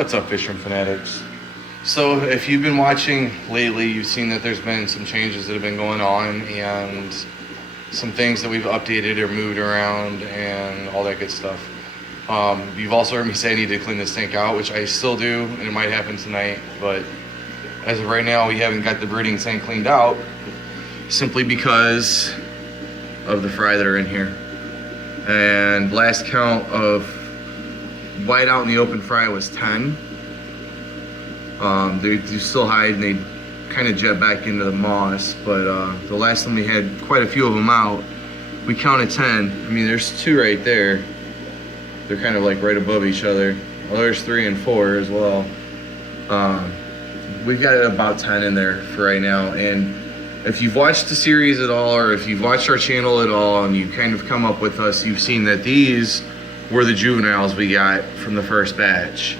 What's up, Fishroom fanatics? So if you've been watching lately, you've seen that there's been some changes that have been going on and some things that we've updated or moved around and all that good stuff. You've also heard me say I need to clean this tank out, which I still do, and it might happen tonight, but as of right now, we haven't got the breeding tank cleaned out simply because of the fry that are in here. And last count of white out in the open fry was 10. They still hide and they kind of jet back into the moss, but the last time we had quite a few of them out, we counted 10. I mean, there's 2 right there. They're kind of like right above each other. Well, there's 3 and 4 as well. We've got about 10 in there for right now. And if you've watched the series at all, or if you've watched our channel at all, and you kind of come up with us, you've seen that these were the juveniles we got from the first batch.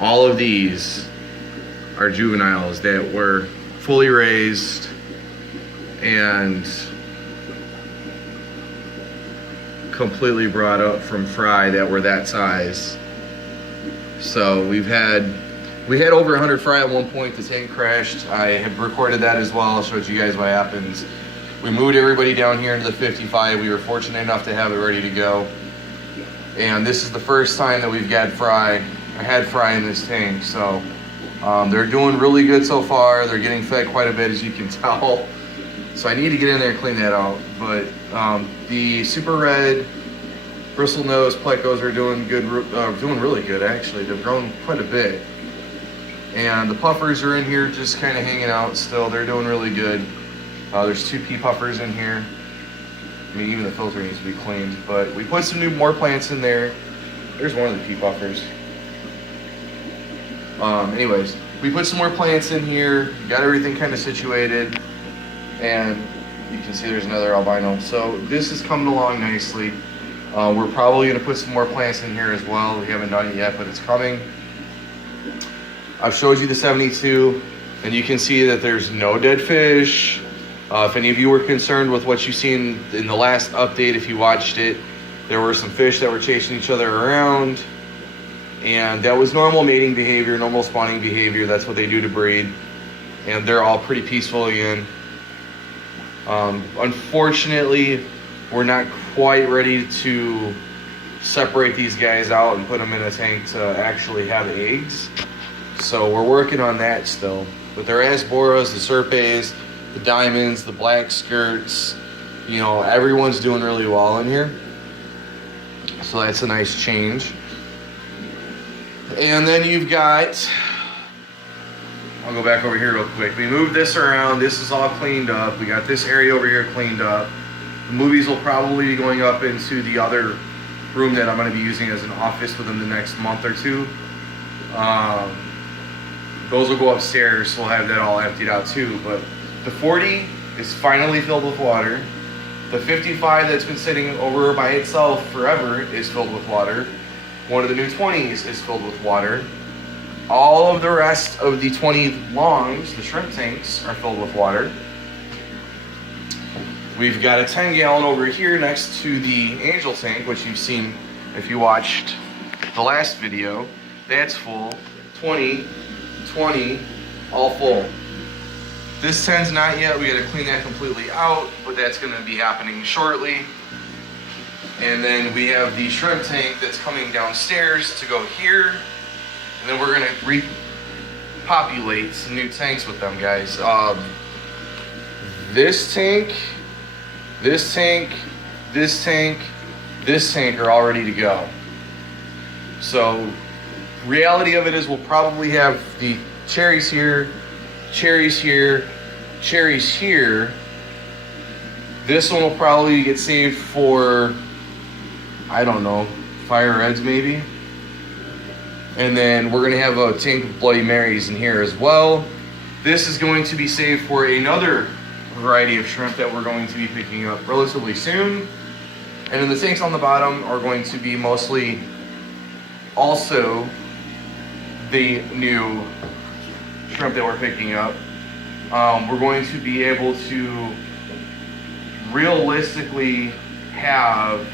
All of these are juveniles that were fully raised and completely brought up from fry that were that size. So we had over 100 fry at one point. The tank crashed. I have recorded that as well. I showed you guys what happens. We moved everybody down here into the 55. We were fortunate enough to have it ready to go. And this is the first time that we've got fry. I had fry in this tank, so they're doing really good so far. They're getting fed quite a bit, as you can tell. So I need to get in there and clean that out. But the super red bristle nose plecos are doing good, doing really good actually. They've grown quite a bit. And the puffers are in here just kind of hanging out still. They're doing really good. There's 2 pea puffers in here. I mean, even the filter needs to be cleaned. But we put some more plants in there. There's one of the pea puffers. Anyways, we put some more plants in here, got everything kind of situated, and you can see there's another albino. So this is coming along nicely. We're probably going to put some more plants in here as well. We haven't done it yet, but it's coming. I've showed you the 72, and you can see that there's no dead fish. If any of you were concerned with what you've seen in the last update, if you watched it, there were some fish that were chasing each other around. And that was normal mating behavior, normal spawning behavior. That's what they do to breed. And they're all pretty peaceful again. Unfortunately, we're not quite ready to separate these guys out and put them in a tank to actually have eggs. So we're working on that still. But their Asboras, the Serpes, the Diamonds, the Black Skirts, you know, everyone's doing really well in here. So that's a nice change. And then you've got, I'll go back over here real quick. We moved this around. This is all cleaned up. We got this area over here cleaned up. The movies will probably be going up into the other room that I'm going to be using as an office within the next month or 2. Those will go upstairs, so we'll have that all emptied out too. But the 40 is finally filled with water. The 55 that's been sitting over by itself forever is filled with water. One of the new 20s is filled with water. All of the rest of the 20 longs, the shrimp tanks, are filled with water. We've got a 10-gallon over here next to the angel tank, which you've seen if you watched the last video. That's full. 20, 20, all full. This 10's not yet. We got to clean that completely out, but that's going to be happening shortly. And then we have the shrimp tank that's coming downstairs to go here. And then we're going to repopulate some new tanks with them, guys. This tank, this tank, this tank, this tank are all ready to go. So, reality of it is we'll probably have the cherries here, cherries here, cherries here. This one will probably get saved for, I don't know, fire reds maybe. And then we're gonna have a tank of Bloody Marys in here as well. This is going to be saved for another variety of shrimp that we're going to be picking up relatively soon. And then the tanks on the bottom are going to be mostly also the new shrimp that we're picking up. We're going to be able to realistically have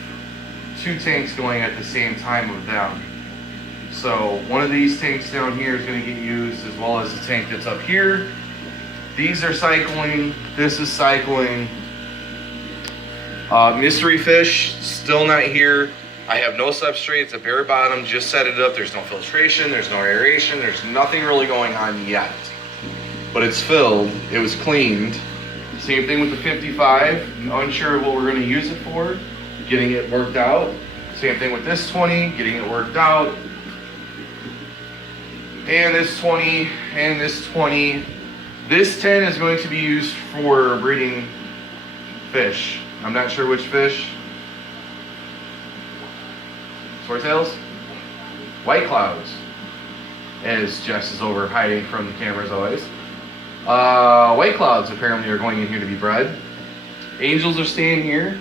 2 tanks going at the same time with them. So one of these tanks down here is going to get used, as well as the tank that's up here. These are cycling. This is cycling. Mystery fish, still not here. I have no substrate, it's a bare bottom, just set it up. There's no filtration, there's no aeration, there's nothing really going on yet. But it's filled, it was cleaned. Same thing with the 55, unsure of what we're gonna use it for, getting it worked out. Same thing with this 20, getting it worked out. And this 20, and this 20. This 10 is going to be used for breeding fish. I'm not sure which fish. Swordtails? White clouds. As Jess is over hiding from the cameras always. White clouds apparently are going in here to be bred. Angels are staying here.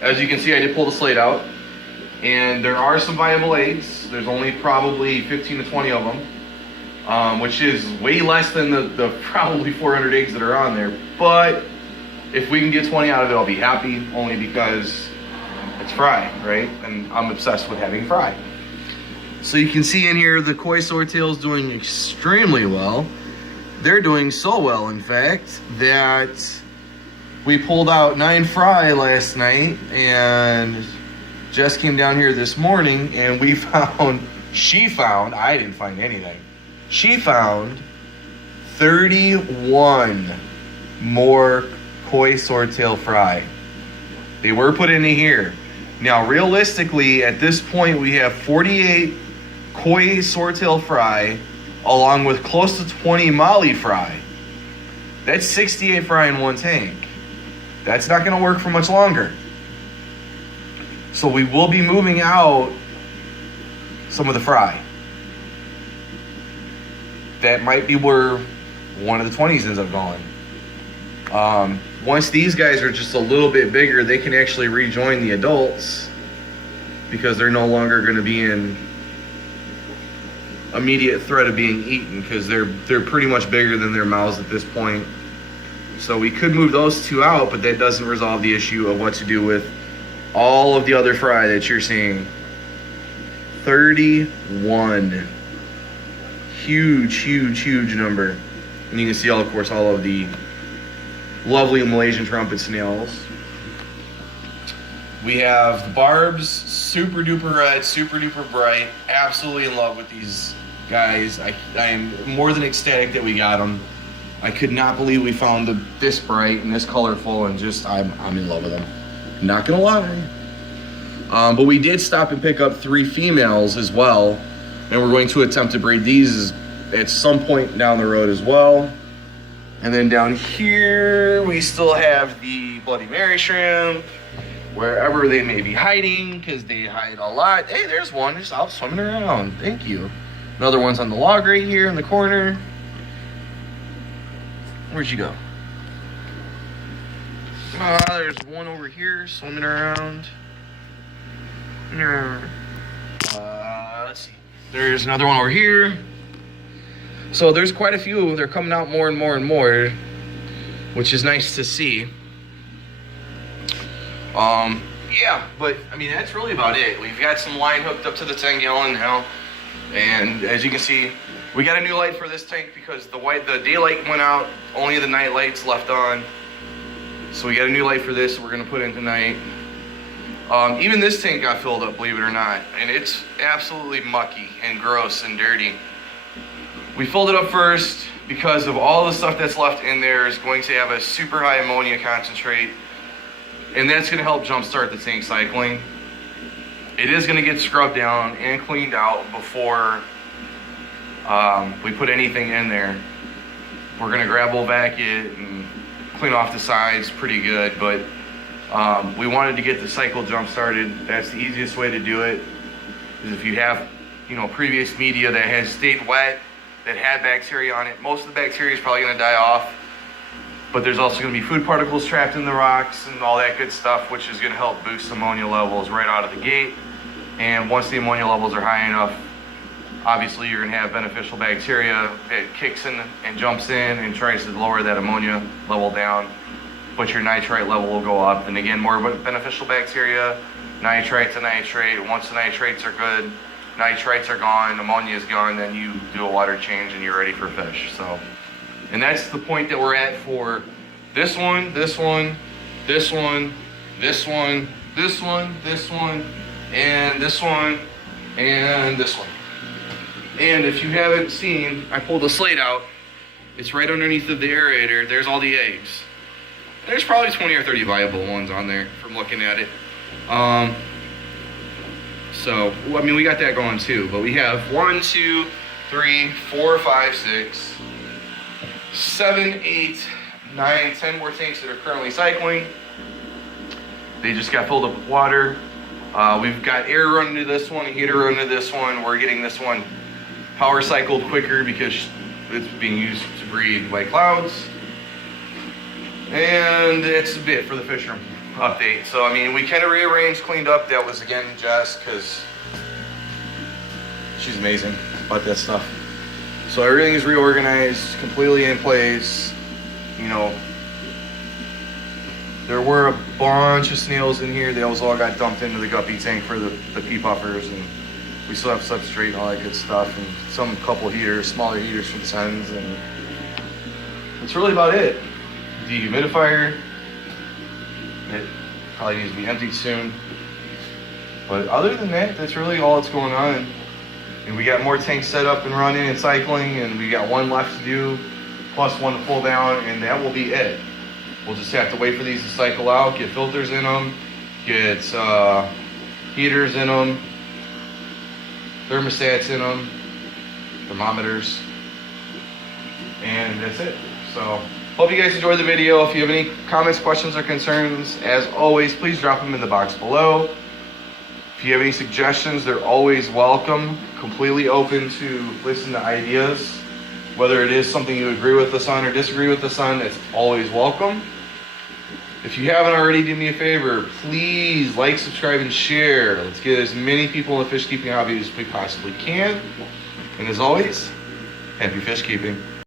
As you can see, I did pull the slate out. And there are some viable eggs. There's only probably 15 to 20 of them. Which is way less than the probably 400 eggs that are on there. But if we can get 20 out of it, I'll be happy, only because it's fry, right? And I'm obsessed with having fry. So you can see in here, the koi swordtail's doing extremely well. They're doing so well, in fact, that we pulled out 9 fry last night, and Jess came down here this morning, and she found, I didn't find anything. She found 31 more koi swordtail fry. They were put into here. Now, realistically, at this point, we have 48 koi swordtail fry, along with close to 20 molly fry. That's 68 fry in one tank. That's not going to work for much longer. So we will be moving out some of the fry. That might be where one of the 20s ends up going. Once these guys are just a little bit bigger, they can actually rejoin the adults, because they're no longer going to be in immediate threat of being eaten, because they're pretty much bigger than their mouths at this point. So we could move those 2 out, but that doesn't resolve the issue of what to do with all of the other fry that you're seeing. 31. Huge, huge, huge number. And you can see, of course, all of the lovely Malaysian trumpet snails. We have the barbs, super duper red, super duper bright. Absolutely in love with these guys. I am more than ecstatic that we got them. I could not believe we found this bright and this colorful, and just I'm in love with them. Not gonna lie. But we did stop and pick up 3 females as well, and we're going to attempt to breed these at some point down the road as well. And then down here, we still have the Bloody Mary shrimp, wherever they may be hiding, because they hide a lot. Hey, there's one just out swimming around. Thank you. Another one's on the log right here in the corner. Where'd you go? There's one over here swimming around. Let's see. There's another one over here. So there's quite a few. They're coming out more and more and more, which is nice to see. Yeah, but I mean, that's really about it. We've got some line hooked up to the 10 gallon now. And as you can see, we got a new light for this tank because the daylight went out, only the night light's left on. So we got a new light for this we're gonna put in tonight. Even this tank got filled up, believe it or not, and it's absolutely mucky and gross and dirty. We filled it up first because of all the stuff that's left in there is going to have a super high ammonia concentrate, and that's going to help jumpstart the tank cycling. It is going to get scrubbed down and cleaned out before we put anything in there. We're going to gravel vac it and clean off the sides pretty good, but we wanted to get the cycle jump started. That's the easiest way to do it, is if you have, previous media that has stayed wet, that had bacteria on it. Most of the bacteria is probably going to die off, but there's also going to be food particles trapped in the rocks and all that good stuff, which is going to help boost ammonia levels right out of the gate. And once the ammonia levels are high enough, obviously you're going to have beneficial bacteria that kicks in and jumps in and tries to lower that ammonia level down, but your nitrite level will go up. And again, more beneficial bacteria, nitrite to nitrate. Once the nitrates are good, nitrites are gone, ammonia is gone, then you do a water change and you're ready for fish. So, and that's the point that we're at for this one, this one, this one, this one, this one, this one, and this one, and this one. And if you haven't seen, I pulled the slate out. It's right underneath of the aerator. There's all the eggs. There's probably 20 or 30 viable ones on there from looking at it. So, I mean, we got that going too, but we have 1, 2, 3, 4, 5, 6, 7, 8, 9, 10 more tanks that are currently cycling. They just got filled up with water. We've got air running to this one, a heater running to this one. We're getting this one power cycled quicker because it's being used to breed white clouds. And it's a bit for the Fishroom update. So, I mean, we kind of rearranged, cleaned up. That was, again, Jess, because she's amazing about that stuff. So everything is reorganized, completely in place. You know, there were a bunch of snails in here. They all got dumped into the guppy tank for the pea puffers, and we still have substrate and all that good stuff, and some couple heaters, smaller heaters for the sens, and that's really about it. Dehumidifier, it probably needs to be emptied soon. But other than that, that's really all that's going on. And we got more tanks set up and running and cycling, and we got one left to do, plus one to pull down, and that will be it. We'll just have to wait for these to cycle out, get filters in them, get heaters in them, thermostats in them, thermometers, and that's it. So, hope you guys enjoyed the video. If you have any comments, questions, or concerns, as always, please drop them in the box below. If you have any suggestions, they're always welcome. Completely open to listen to ideas. Whether it is something you agree with us on or disagree with us on, it's always welcome. If you haven't already, do me a favor. Please like, subscribe, and share. Let's get as many people in the fish keeping hobby as we possibly can. And as always, happy fish keeping.